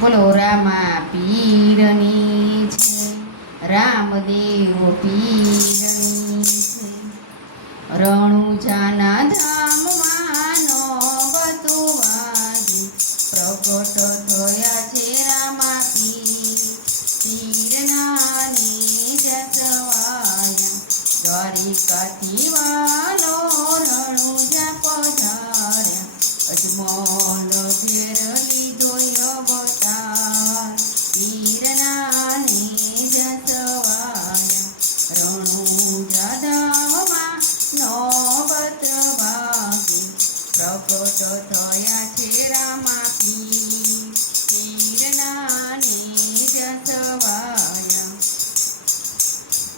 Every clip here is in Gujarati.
બોલો રામા પીરની છે, રામદેવ પીરની છે. રણુજાના ધામમાં નોબતું વાગ્યું, પ્રગટ થયા છે રામા પીરના નિજ સવાયા. દ્વારિકાથી વાલો રણુજા પધાર્યા, અજમલ ફેર લીધો અવતાર. પીરના નિજ સવાયા, રણુજા ધામમાં નોબત વાગે, પ્રગટ થયા છે રામા પીરના નિજ સવાયા.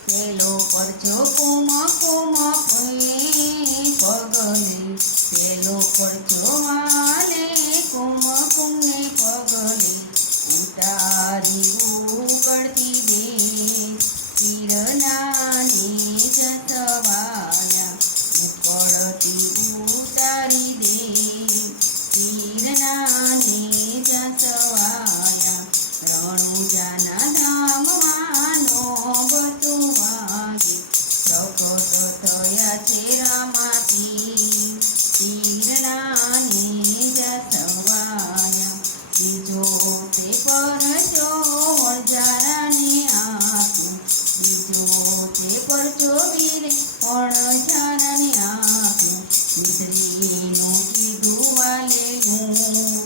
પેલો પરચો કુમ કુમ પગલે, પેલો પરચો વાલે કુમ કુમને પગલે. ઉતારી ઉકળતી દે, પીરના નિજ સવાયા. ઉકળતી ઉતારી દે, પીરના નિજ સવાયા. રણુજાના ધામમાં નોબતું વાગે, પ્રગટ થયા છે રામા પીરના નિજ સવાયા. બીજો તે પરચો વણઝારાને આપ્યો, બીજો તે પરચો વીરે વણઝારાને આપ્યો. મિત્રીનું કીધું વાલેલું,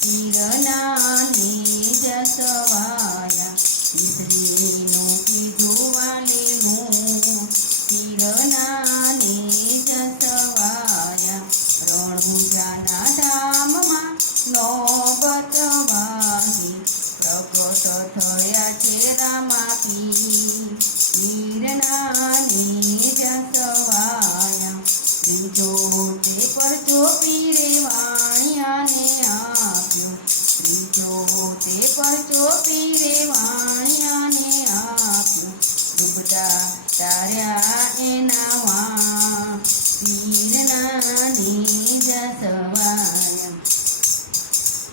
પીરના નિજ સવાયા. મિત્રીનું કીધું વાલેલું, પીરના નિજ સવાયા. રણુજાના ધામમાં નોબત વાગે, પ્રગટ થયા છે રામા પીરના નિજ સવાયા. ત્રીજો તે પરચો પીરે વાણિયાને આપ્યો, ત્રીજો તે પરચો પીરે વાણિયાને આપ્યો. ડૂબતા તાર્યા એના વા, પીરના નિજ સવાયા.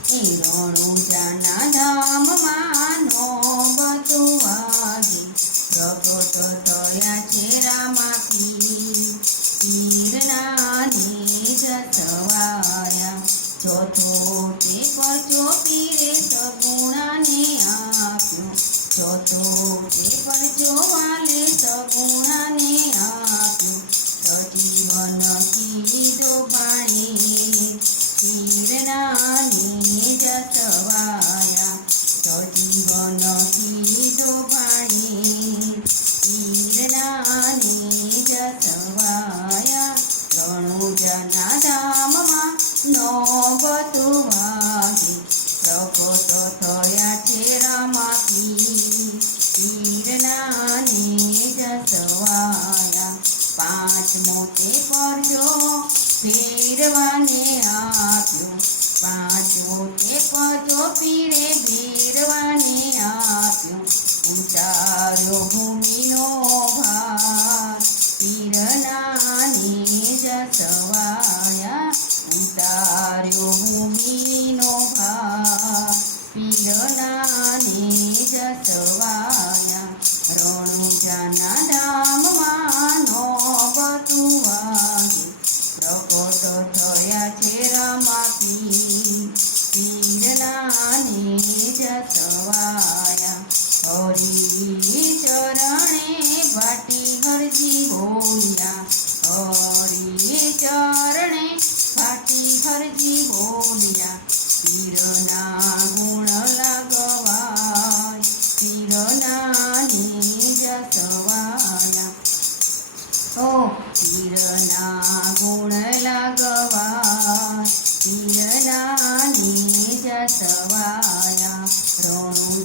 એ રણુજાના ધામમાં નોબતું વાગે, પ્રગટ થયા છે રામા પીરના નિજ સવાયા. ચોથો તે પરચો પીરે સગુણાને આપ્યો, ચોથો તે પરચો વાલે સગુણાને આપ્યો. સજીવન કીધો પાણી, પીરના નિજ સવાયા. સજીવન કીધો પાણી, પીરના નિજ સવાયા. રણુજાના ધામમાં નોબતું વાગે, પ્રગટ થયા છે રામા પીરના નિજ સવાયા. પાંચમો તે પરચો ફેરવાને આપ્યો, પાંચમો તે પરચો પીરે ફેરવાને આપ્યો. ઉતાર્યો ભૂમિનો ભાર, પીરના નિજ સવાયા. ઉતાર્યો ભૂમિનો ભાર, પીરના નિજ સવાયા. રણુજાના ધામમાં નોબતું વાગે, પ્રગટ થયા છે રામા પીરના નિજ સવાયા. હરિ ચરણે ભાટી હરજી બોલ્યા, હરિ ચરણે ભાટી હરજી બોલ્યા. પીરના ગુણ લાગવાય, પીરના નિજ સવાયા. ઓ પીરના ગુણ લાગવાય, પીરના નિજ સવાયા. રણુ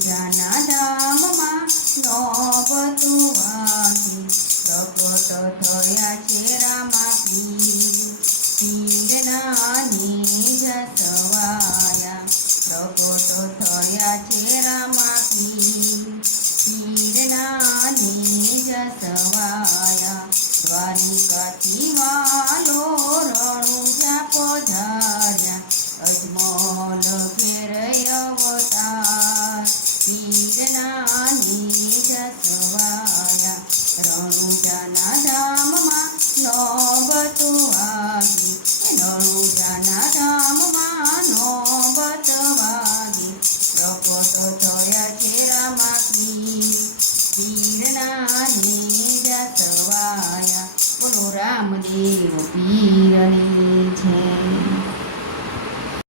પીરના નિજ સવાયા રણુજાના ધામમાં નોબત વાગી રણુજાના ધામમાં નોબત વાગી પ્રગટ થયા છે રામા પીરના નિજ સવાયા બોલો રામદેવ પીરની જય